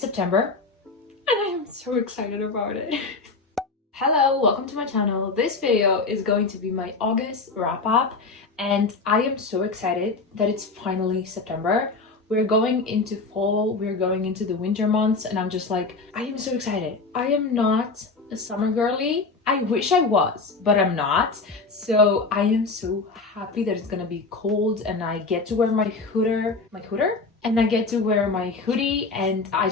September and I am so excited about it. Hello, welcome to my channel. This video is going to be my August wrap up and I am so excited that it's finally September. We're going into fall, we're going into the winter months, and I'm just like, I am so excited. I am not a summer girly. I wish I was, but I'm not. So I am so happy that it's gonna be cold and I get to wear my hooter, and I get to wear my hoodie, and I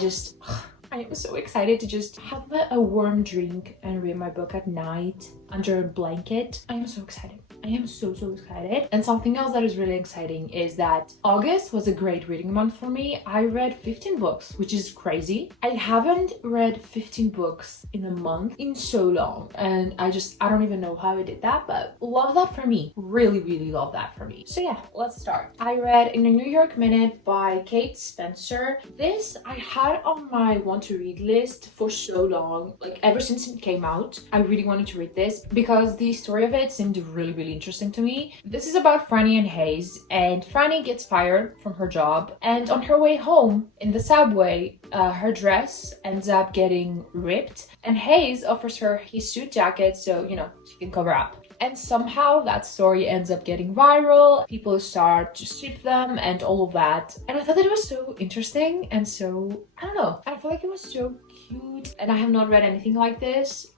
am so excited to just have a warm drink and read my book at night under a blanket. I am so excited. I am so excited. And something else that is really exciting is that August was a great reading month for me. I read 15 books, which is crazy. I haven't read 15 books in a month in so long, and I don't even know how I did that, but love that for me. Really love that for me. So yeah, let's start. I read In a New York Minute by Kate Spencer. This I had on my want to read list for so long, like ever since it came out. I really wanted to read this because the story of it seemed really interesting to me. This is about Franny and Hayes, and Franny gets fired from her job, and on her way home in the subway, her dress ends up getting ripped, and Hayes offers her his suit jacket so, you know, she can cover up. And somehow that story ends up getting viral. People start to ship them and all of that. And I thought that it was so interesting and so, I don't know, I feel like it was so cute. And I have not read anything like this.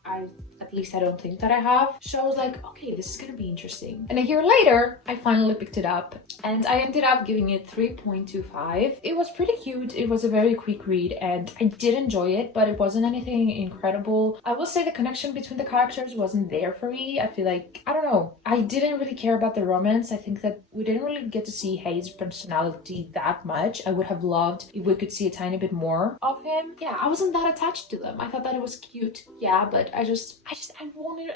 At least I don't think that I have. So I was like, okay, this is gonna be interesting. And a year later, I finally picked it up and I ended up giving it 3.25. It was pretty cute. It was a very quick read and I did enjoy it, but it wasn't anything incredible. I will say the connection between the characters wasn't there for me. I feel like, I don't know, I didn't really care about the romance. I think that we didn't really get to see Hayes' personality that much. I would have loved if we could see a tiny bit more of him. Yeah, I wasn't that attached to them. I thought that it was cute, yeah, but I wanted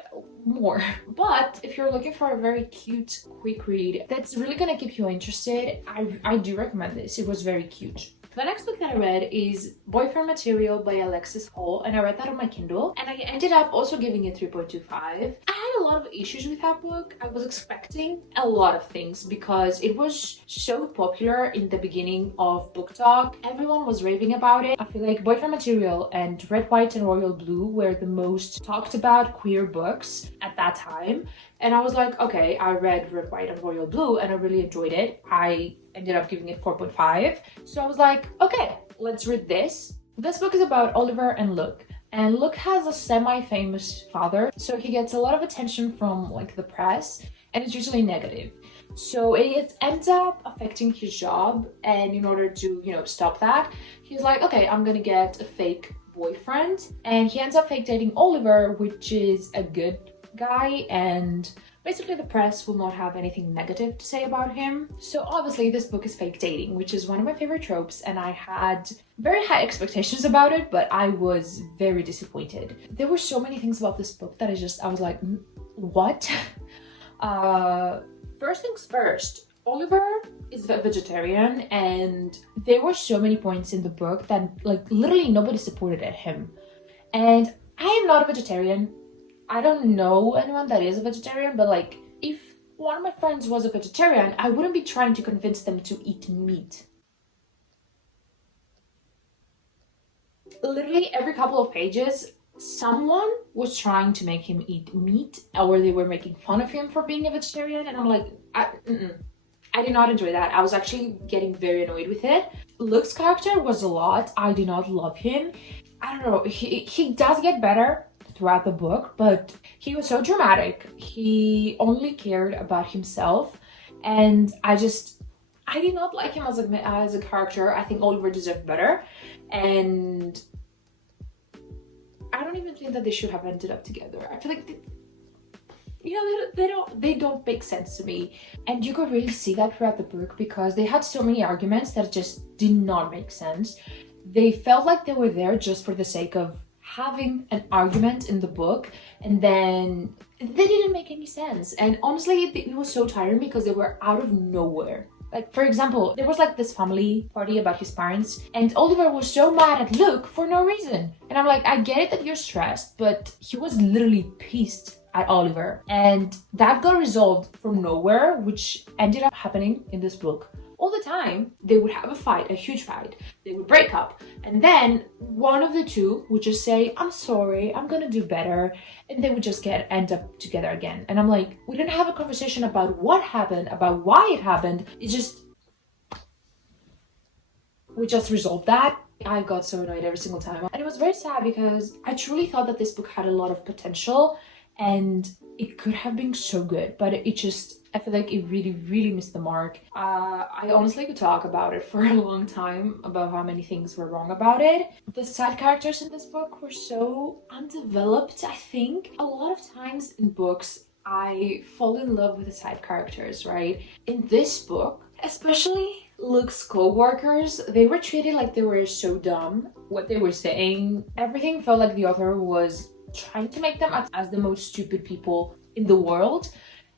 more. But if you're looking for a very cute, quick read that's really gonna keep you interested, I do recommend this. It was very cute. The next book that I read is Boyfriend Material by Alexis Hall, and I read that on my Kindle, and I ended up also giving it 3.25. I had a lot of issues with that book. I was expecting a lot of things because it was so popular in the beginning of Book Talk. Everyone was raving about it. I feel like Boyfriend Material and Red, White and Royal Blue were the most talked about queer books at that time. And I was like, okay, I read Red, White and Royal Blue and I really enjoyed it. I ended up giving it 4.5. So I was like, okay, let's read this. This book is about Oliver and Luke. And Luke has a semi-famous father, so he gets a lot of attention from like the press, and it's usually negative. So it ends up affecting his job, and in order to, you know, stop that, he's like, okay, I'm gonna get a fake boyfriend. And he ends up fake dating Oliver, which is a good guy, and basically the press will not have anything negative to say about him. So obviously this book is fake dating, which is one of my favorite tropes, and I had very high expectations about it, but I was very disappointed. There were so many things about this book that I was like, what? First things first, Oliver is a vegetarian, and there were so many points in the book that like literally nobody supported him. And I am not a vegetarian. I don't know anyone that is a vegetarian, but like if one of my friends was a vegetarian, I wouldn't be trying to convince them to eat meat. Literally every couple of pages, someone was trying to make him eat meat, or they were making fun of him for being a vegetarian, and I'm like, I did not enjoy that. I was actually getting very annoyed with it. Luke's character was a lot. I did not love him. I don't know, he does get better throughout the book, but he was so dramatic. He only cared about himself, and I did not like him as a character. I think Oliver deserved better, and I don't even think that they should have ended up together. I feel like they don't make sense to me, and you could really see that throughout the book because they had so many arguments that just did not make sense. They felt like they were there just for the sake of having an argument in the book, and then they didn't make any sense. And honestly, it was so tiring because they were out of nowhere. Like, for example, there was like this family party about his parents, and Oliver was so mad at Luke for no reason. And I'm like, I get it that you're stressed, but he was literally pissed at Oliver, and that got resolved from nowhere, which ended up happening in this book. all the time they would have a fight, a huge fight. They would break up, and then one of the two would just say, I'm sorry, I'm gonna do better, and they would just end up together again. And I'm like, we didn't have a conversation about what happened, about why it happened. We just resolved that. I got so annoyed every single time. And it was very sad because I truly thought that this book had a lot of potential and it could have been so good, but I feel like it really, really missed the mark. I honestly could talk about it for a long time, about how many things were wrong about it. The side characters in this book were so undeveloped, I think. A lot of times in books, I fall in love with the side characters, right? In this book, especially Luke's co-workers, they were treated like they were so dumb. What they were saying, everything felt like the author was trying to make them as the most stupid people in the world.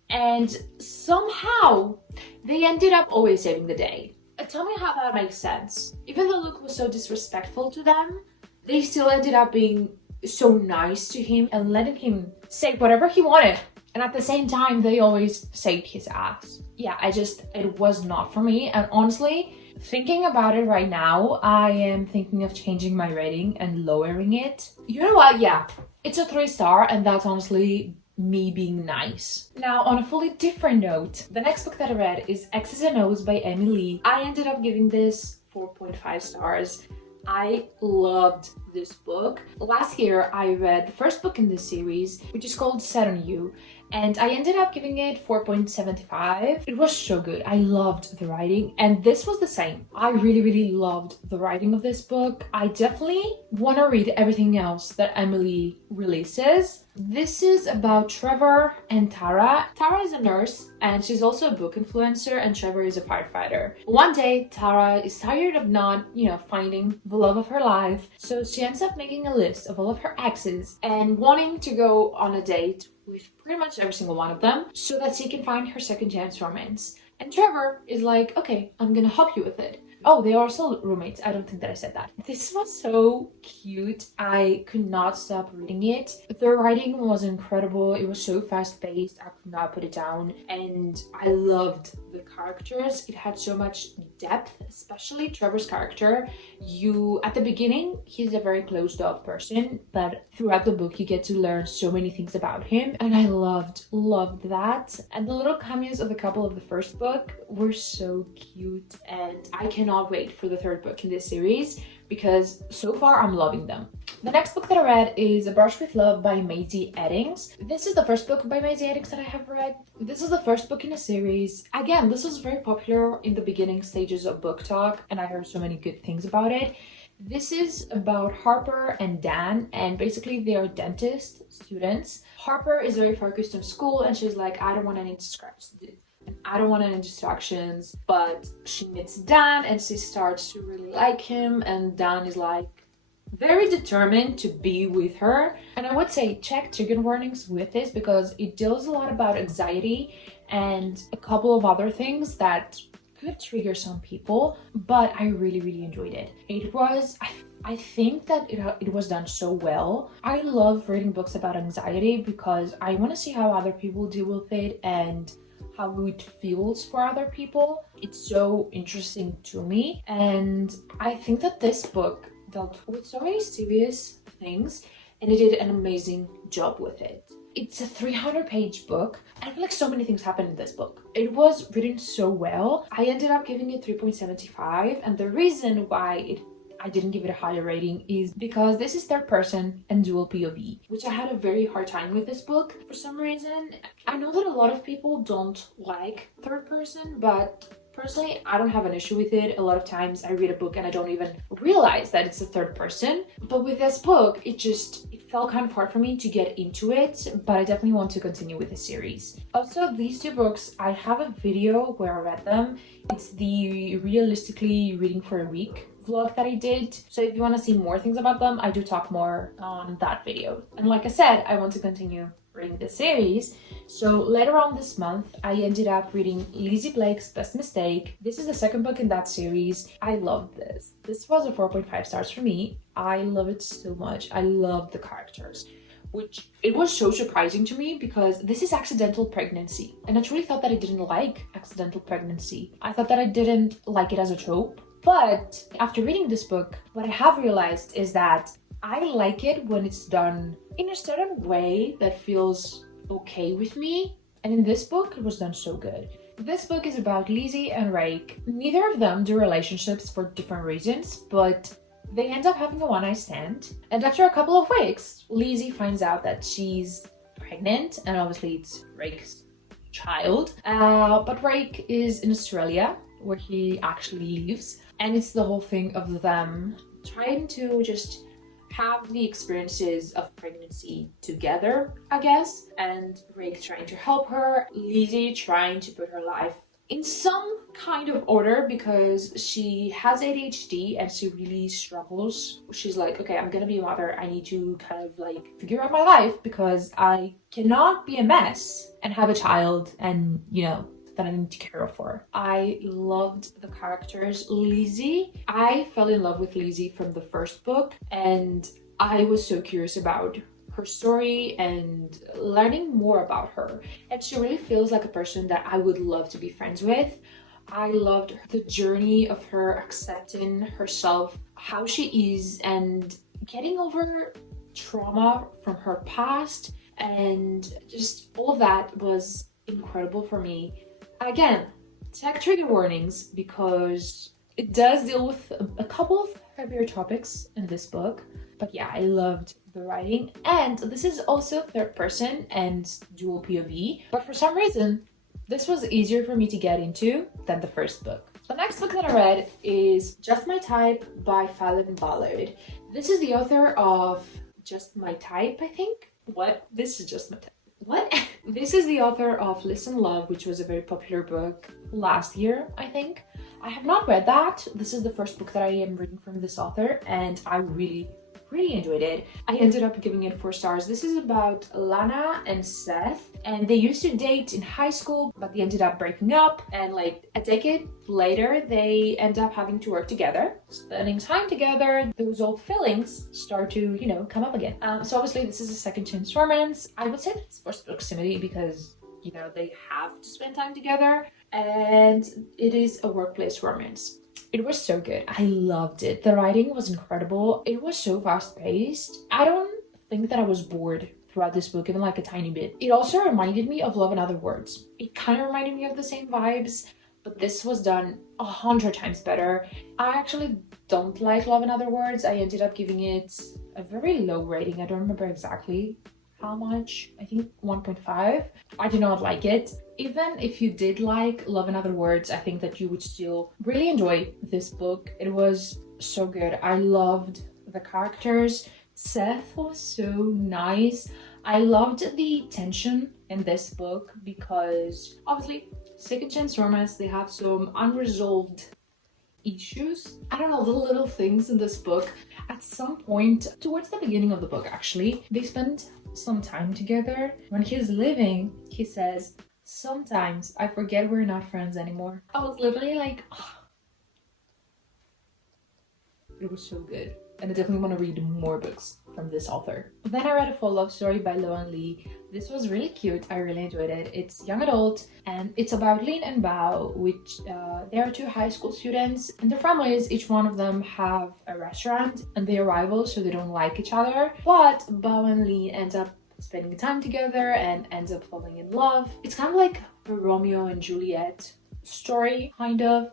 And somehow they ended up always saving the day. Tell me how that makes sense. Even though Luke was so disrespectful to them, they still ended up being so nice to him and letting him say whatever he wanted. And at the same time, they always saved his ass. Yeah, it was not for me. And honestly, thinking about it right now, I am thinking of changing my rating and lowering it. You know what? Yeah, it's a 3-star, and that's honestly me being nice. Now, on a fully different note, the next book that I read is X's and O's by Emily. I ended up giving this 4.5 stars. I loved this book. Last year, I read the first book in this series, which is called Set on You, and I ended up giving it 4.75. It was so good. I loved the writing, and this was the same. I really, really loved the writing of this book. I definitely want to read everything else that Emily releases. This is about Trevor and Tara. Tara is a nurse and she's also a book influencer, and Trevor is a firefighter. One day, Tara is tired of not, finding the love of her life, so she ends up making a list of all of her exes and wanting to go on a date with pretty much every single one of them so that she can find her second chance romance. And Trevor is like, okay, I'm gonna help you with it. Oh, they are also roommates. I don't think that I said that. This was so cute. I could not stop reading it. The writing was incredible. It was so fast-paced. I could not put it down. And I loved the characters. It had so much depth, especially Trevor's character. At the beginning, he's a very closed-off person, but throughout the book, you get to learn so many things about him. And I loved that. And the little cameos of the couple of the first book were so cute. And I cannot wait for the third book in this series because so far I'm loving them. The next book that I read is A Brush with Love by Maisie Eddings. This is the first book by Maisie Eddings that I have read. This is the first book in a series. Again, this was very popular in the beginning stages of book talk and I heard so many good things about it. This is about Harper and Dan, and basically they are dentist students. Harper is very focused on school and she's like, I don't want any distractions, but she meets Dan and she starts to really like him, and Dan is like very determined to be with her. And I would say check trigger warnings with this because it deals a lot about anxiety and a couple of other things that could trigger some people, but I really, really enjoyed it. I think that it was done so well. I love reading books about anxiety because I want to see how other people deal with it and how it feels for other people. It's so interesting to me, and I think that this book dealt with so many serious things and it did an amazing job with it. It's a 300-page book. I feel like so many things happened in this book. It was written so well. I ended up giving it 3.75, and the reason why I didn't give it a higher rating is because this is third person and dual POV, which I had a very hard time with this book for some reason. I know that a lot of people don't like third person, but personally, I don't have an issue with it. A lot of times I read a book and I don't even realize that it's a third person. But with this book, it felt kind of hard for me to get into it, but I definitely want to continue with the series. Also, these two books, I have a video where I read them. It's the realistically reading for a week vlog that I did. So if you want to see more things about them, I do talk more on that video. And like I said, I want to continue reading the series. So later on this month, I ended up reading Lizzie Blake's Best Mistake. This is the second book in that series. I loved this. This was a 4.5 stars for me. I love it so much. I love the characters. which it was so surprising to me because this is accidental pregnancy. And I truly thought that I didn't like accidental pregnancy. I thought that I didn't like it as a trope. But after reading this book, what I have realized is that I like it when it's done in a certain way that feels okay with me. And in this book, it was done so good. This book is about Lizzie and Rake. Neither of them do relationships for different reasons, but they end up having a one-night stand. And after a couple of weeks, Lizzie finds out that she's pregnant, and obviously it's Rake's child. But Rake is in Australia, where he actually lives. And it's the whole thing of them trying to just have the experiences of pregnancy together, I guess. And Rake trying to help her, Lizzie trying to put her life in some kind of order because she has ADHD and she really struggles. She's like, okay, I'm gonna be a mother. I need to kind of like figure out my life because I cannot be a mess and have a child and, you know, that I need to care for. I loved the characters. Lizzie, I fell in love with Lizzie from the first book, and I was so curious about her story and learning more about her. And she really feels like a person that I would love to be friends with. I loved the journey of her accepting herself, how she is, and getting over trauma from her past, and just all of that was incredible for me. Again, tech trigger warnings because it does deal with a couple of heavier topics in this book. But yeah, I loved the writing, and this is also third person and dual POV, but for some reason this was easier for me to get into than the first book. The next book that I read is Just My Type by Fallon Ballard. This is the author of Just My Type, I think. What? This is Just My Type. What? This is the author of Listen Love, which was a very popular book last year, I think. I have not read that. This is the first book that I am reading from this author, and I really enjoyed it. I ended up giving it 4 stars. This is about Lana and Seth, and they used to date in high school, but they ended up breaking up, and like a decade later they end up having to work together, spending time together. Those old feelings start to, you know, come up again. So obviously this is a second chance romance. I would say that it's forced proximity because, you know, they have to spend time together, and it is a workplace romance. It was so good. I loved it. The writing was incredible. It was so fast-paced. I don't think that I was bored throughout this book, even like a tiny bit. It also reminded me of Love and Other Words. It kind of reminded me of the same vibes, but this was done 100 times better. I actually don't like Love and Other Words. I ended up giving it a very low rating. I don't remember exactly how much. I think 1.5. I did not like it. Even if you did like Love and Other Words, I think that you would still really enjoy this book. It was so good. I loved the characters. Seth was so nice. I loved the tension in this book because obviously second chance romance, they have some unresolved issues. I don't know, little things in this book. At some point towards the beginning of the book, actually, they spend some time together. When he's leaving, he says, "Sometimes I forget we're not friends anymore." I was literally like, oh. It was so good. And I definitely want to read more books from this author. Then I read A Full Love Story by Loan Lee. This was really cute. I really enjoyed it. It's young adult, and it's about Lin and Bao, which they are 2 high school students, and their families, each one of them have a restaurant, and they are rivals, so they don't like each other. But Bao and Lin end up spending time together and ends up falling in love. It's kind of like a Romeo and Juliet story, kind of,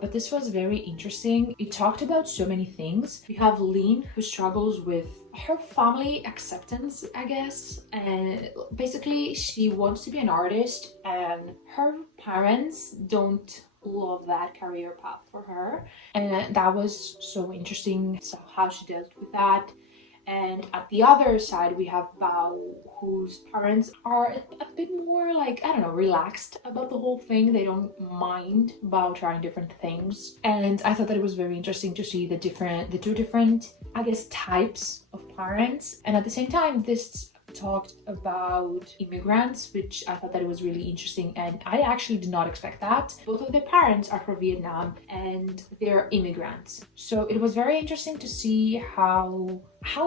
but this was very interesting. It talked about so many things. We have Lin, who struggles with her family acceptance, I guess, and basically she wants to be an artist, and her parents don't love that career path for her, and that was so interesting, so how she dealt with that. And at the other side, we have Bao, whose parents are a bit more like, I don't know, relaxed about the whole thing. They don't mind Bao trying different things. And I thought that it was very interesting to see the 2 different, I guess, types of parents. And at the same time, this talked about immigrants, which I thought that it was really interesting, and I actually did not expect that. Both of their parents are from Vietnam and they're immigrants. So it was very interesting to see how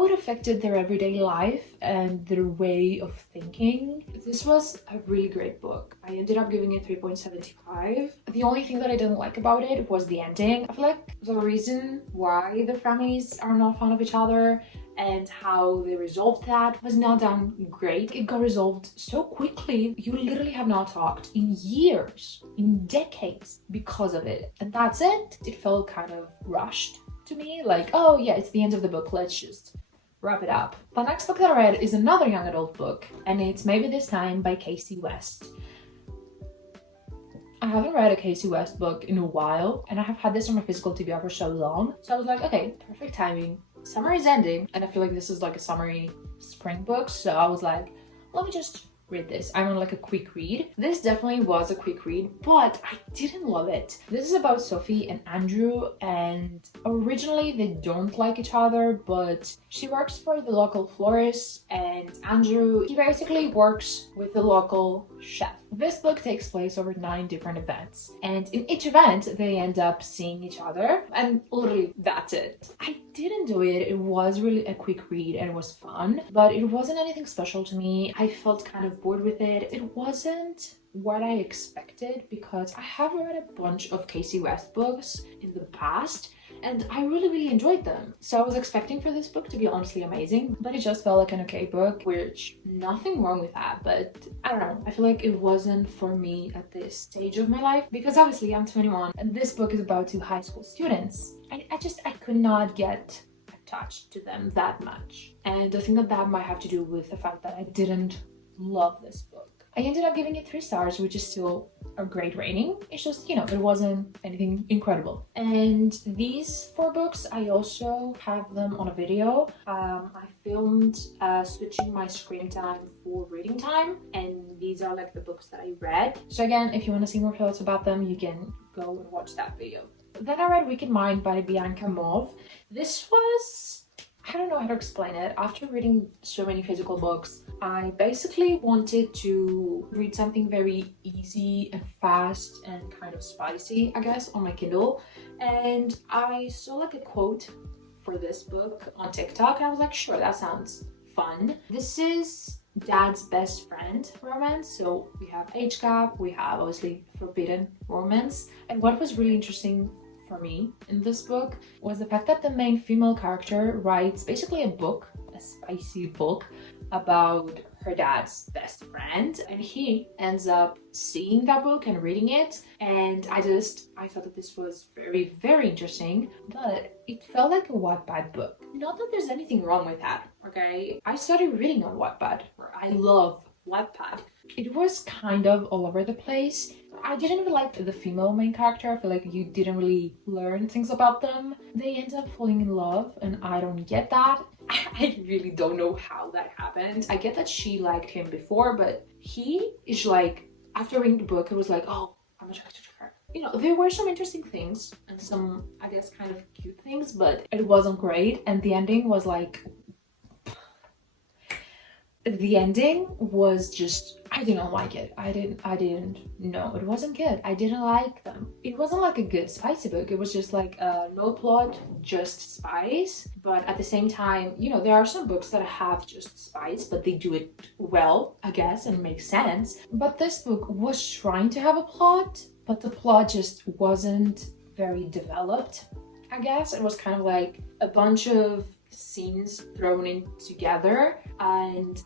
it affected their everyday life and their way of thinking. This was a really great book. I ended up giving it 3.75. The only thing that I didn't like about it was the ending. I feel like the reason why the families are not fond of each other and how they resolved that was not done great. It got resolved so quickly. You literally have not talked in years, in decades because of it. And that's it. It felt kind of rushed to me, like, oh yeah, it's the end of the book, let's just wrap it up. The next book that I read is another young adult book, and it's Maybe This Time by Casey West. I haven't read a Casey West book in a while, and I have had this on my physical TBR for so long, so I was like, okay, perfect timing. Summer is ending, and I feel like this is like a summery spring book, so I was like, let me just read this. I'm on like a quick read. This definitely was a quick read, but I didn't love it. This is about Sophie and Andrew, and originally they don't like each other, but she works for the local florist, and Andrew, he basically works with the local chef. This book takes place over 9 different events, and in each event they end up seeing each other, and literally that's it. I did enjoy it. It was really a quick read and it was fun, but it wasn't anything special to me. I felt kind of bored with it. It wasn't what I expected because I have read a bunch of Casey West books in the past and I really enjoyed them. So I was expecting for this book to be honestly amazing, but it just felt like an okay book, which nothing wrong with that, but I don't know. I feel like it wasn't for me at this stage of my life because obviously I'm 21 and this book is about 2 high school students. I could not get attached to them that much. And I think that might have to do with the fact that I didn't love this book. I ended up giving it 3 stars, which is still a great rating. It's just, you know, it wasn't anything incredible. And these 4 books, I also have them on a video. I filmed switching my screen time for reading time, and these are like the books that I read. So again, if you want to see more thoughts about them, you can go and watch that video. Then I read Wicked Mind by Bianca Mauve. This was, I don't know how to explain it. After reading so many physical books, I basically wanted to read something very easy and fast and kind of spicy, I guess, on my Kindle. And I saw like a quote for this book on TikTok and I was like, sure, that sounds fun. This is dad's best friend romance, so we have age gap, we have obviously forbidden romance. And what was really interesting for me in this book was the fact that the main female character writes basically a book, a spicy book about her dad's best friend, and he ends up seeing that book and reading it, and I thought that this was very interesting, but it felt like a Wattpad book. Not that there's anything wrong with that, okay? I started reading on Wattpad. I love Wattpad. It was kind of all over the place. I didn't really like the female main character. I feel like you didn't really learn things about them. They end up falling in love and I don't get that. I really don't know how that happened. I get that she liked him before, but he is like, after reading the book, it was like, oh, I'm attracted to her. You know, there were some interesting things and some, I guess, kind of cute things, but it wasn't great. And the ending was like, the ending was just, I didn't like it. I didn't know. It wasn't good. I didn't like them. It wasn't like a good spicy book. It was just like no plot, just spice. But at the same time, you know, there are some books that have just spice, but they do it well, I guess, and makes sense. But this book was trying to have a plot, but the plot just wasn't very developed, I guess. It was kind of like a bunch of scenes thrown in together, and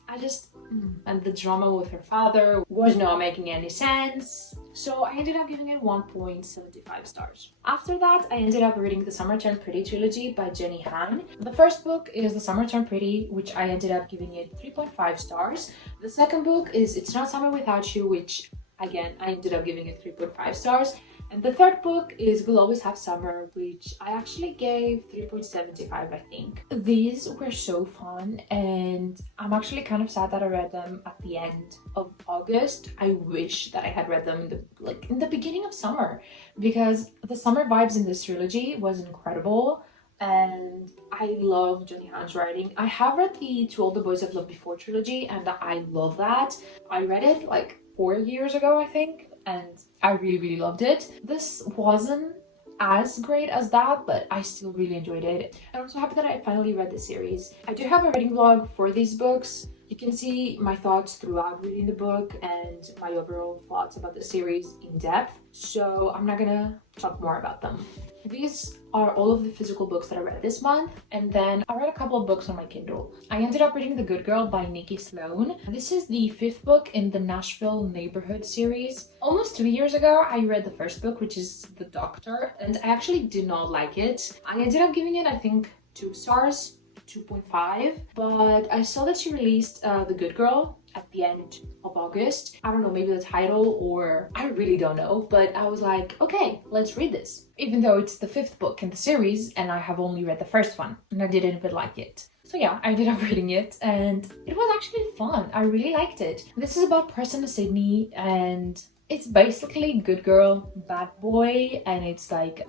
and the drama with her father was not making any sense. So I ended up giving it 1.75 stars. After that, I ended up reading The Summer Turned Pretty Trilogy by Jenny Han. The first book is The Summer Turned Pretty, which I ended up giving it 3.5 stars. The second book is It's Not Summer Without You, which again, I ended up giving it 3.5 stars. And the third book is We'll Always Have Summer, which I actually gave 3.75, I think. These were so fun, and I'm actually kind of sad that I read them at the end of August. I wish that I had read them in the beginning of summer, because the summer vibes in this trilogy was incredible. and I love Johnny Han's writing. I have read the To All the Boys I've Loved Before trilogy, and I love that. I read it like 4 years ago, I think, and I really, really loved it. This wasn't as great as that, but I still really enjoyed it. And I'm so happy that I finally read the series. I do have a reading vlog for these books. You can see my thoughts throughout reading the book and my overall thoughts about the series in depth, so I'm not gonna talk more about them. These are all of the physical books that I read this month, and then I read a couple of books on my Kindle. I ended up reading The Good Girl by Nikki Sloan. This is the 5th book in the Nashville Neighborhood series. Almost 2 years ago, I read the first book, which is The Doctor, and I actually did not like it. I ended up giving it, I think, 2 stars. 2.5, but I saw that she released The Good Girl at the end of August. I don't know, maybe the title, or I really don't know, but I was like, okay, let's read this. Even though it's the 5th book in the series and I have only read the first one and I didn't even like it. So yeah, I ended up reading it and it was actually fun. I really liked it. This is about Preston and Sydney, and it's basically good girl, bad boy, and it's like,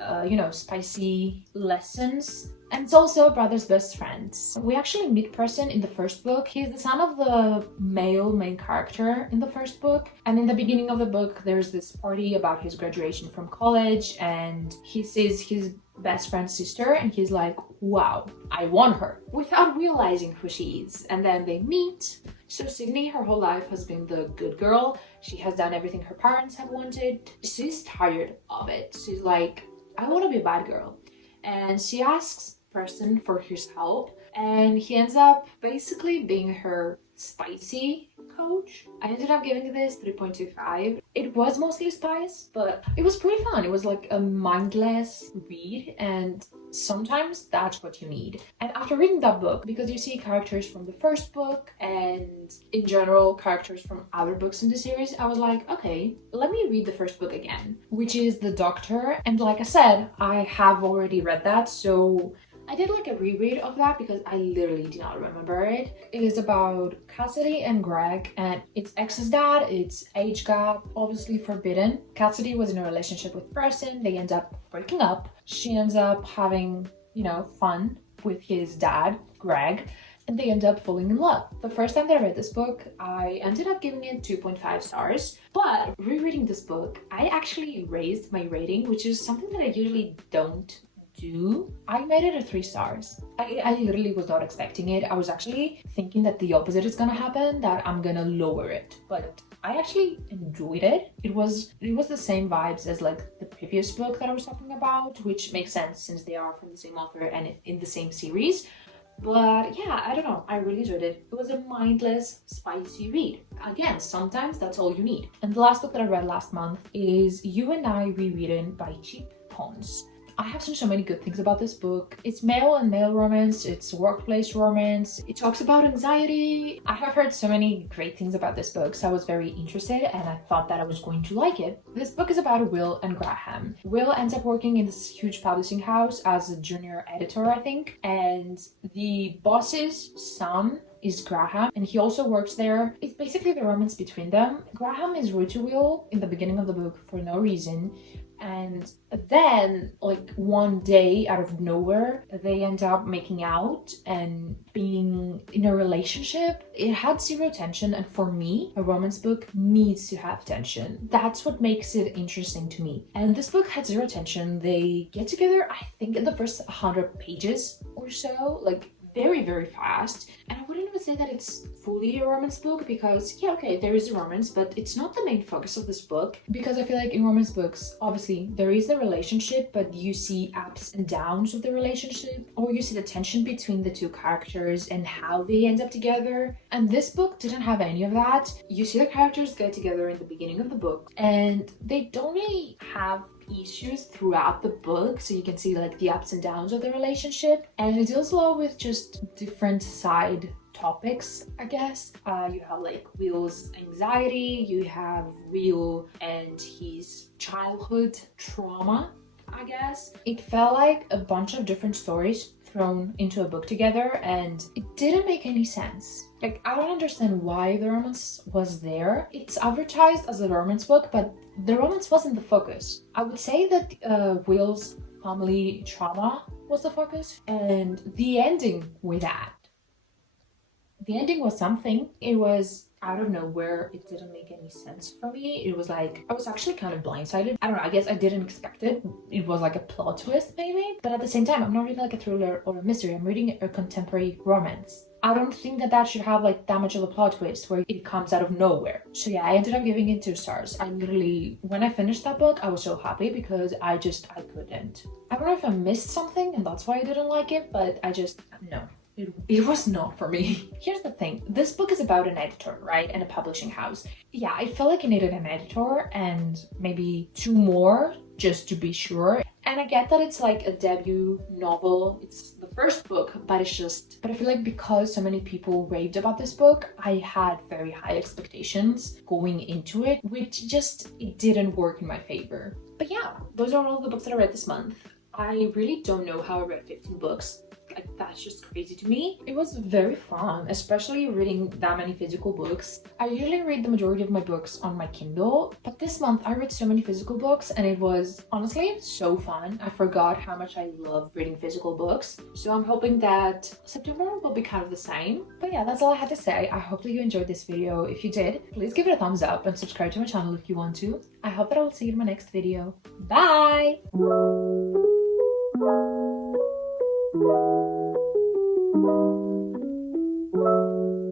spicy lessons. And it's also a brother's best friend. We actually meet Preston in the first book. He's the son of the male main character in the first book. And in the beginning of the book, there's this party about his graduation from college, and he sees his best friend's sister and he's like, wow, I want her, without realizing who she is. And then they meet. So Sydney, her whole life has been the good girl. She has done everything her parents have wanted. She's tired of it. She's like, I want to be a bad girl. And she asks Preston for his help, and he ends up basically being her spicy coach. I ended up giving this 3.25. It was mostly spice, but it was pretty fun. It was like a mindless read, and sometimes that's what you need. And after reading that book, because you see characters from the first book and in general characters from other books in the series, I was like, okay, let me read the first book again, which is The Doctor. And like I said, I have already read that, so I did like a reread of that because I literally do not remember it. It is about Cassidy and Greg, and it's ex's dad, it's age gap, obviously forbidden. Cassidy was in a relationship with Preston, they end up breaking up. She ends up having, fun with his dad, Greg, and they end up falling in love. The first time that I read this book, I ended up giving it 2.5 stars, but rereading this book, I actually raised my rating, which is something that I usually don't do. I made it a 3 stars. I literally was not expecting it. I was actually thinking that the opposite is gonna happen, that I'm gonna lower it, but I actually enjoyed it. It was the same vibes as like the previous book that I was talking about, which makes sense since they are from the same author and in the same series. But yeah, I don't know, I really enjoyed it. It was a mindless, spicy read. Again, sometimes that's all you need. And the last book that I read last month is You and I Rewritten by Cheap Pons. I have seen so many good things about this book. It's male and male romance, it's workplace romance, it talks about anxiety. I have heard so many great things about this book, so I was very interested and I thought that I was going to like it. This book is about Will and Graham. Will ends up working in this huge publishing house as a junior editor, I think, and the boss's son is Graham, and he also works there. It's basically the romance between them. Graham is rude to Will in the beginning of the book for no reason, and then like one day out of nowhere they end up making out and being in a relationship. It had zero tension, and for me, a romance book needs to have tension. That's what makes it interesting to me, and this book had zero tension. They get together, I think, in the first 100 pages or so, like very, very fast. And I wouldn't even say that it's fully a romance book because, yeah, okay, there is a romance, but it's not the main focus of this book. Because I feel like in romance books, obviously, there is a relationship, but you see ups and downs of the relationship, or you see the tension between the two characters and how they end up together. And this book didn't have any of that. You see the characters get together in the beginning of the book, and they don't really have issues throughout the book, so you can see like the ups and downs of the relationship, and it deals a lot with just different side topics, I guess. You have like Will's anxiety, you have Will and his childhood trauma, I guess. It felt like a bunch of different stories thrown into a book together, and it didn't make any sense. Like, I don't understand why the romance was there. It's advertised as a romance book, but the romance wasn't the focus. I would say that Will's family trauma was the focus, and the ending with that. The ending was something. It was out of nowhere. It didn't make any sense for me. It was like, I was actually kind of blindsided. I don't know, I guess I didn't expect it. It was like a plot twist maybe. But at the same time, I'm not reading like a thriller or a mystery. I'm reading a contemporary romance. I don't think that should have like that much of a plot twist where it comes out of nowhere. So yeah, I ended up giving it 2 stars. I literally, when I finished that book, I was so happy because I couldn't. I don't know if I missed something and that's why I didn't like it, but no. It was not for me. Here's the thing. This book is about an editor, right? And a publishing house. Yeah, I felt like I needed an editor and maybe 2 more just to be sure. And I get that it's like a debut novel. It's the first book, but I feel like because so many people raved about this book, I had very high expectations going into it, which it didn't work in my favor. But yeah, those are all the books that I read this month. I really don't know how I read 15 books. Like, that's just crazy to me. It was very fun, especially reading that many physical books. I usually read the majority of my books on my Kindle, but this month I read so many physical books and it was honestly so fun. I forgot how much I love reading physical books. So I'm hoping that September will be kind of the same. But yeah, that's all I had to say. I hope that you enjoyed this video. If you did, please give it a thumbs up and subscribe to my channel if you want to. I hope that I will see you in my next video. Bye!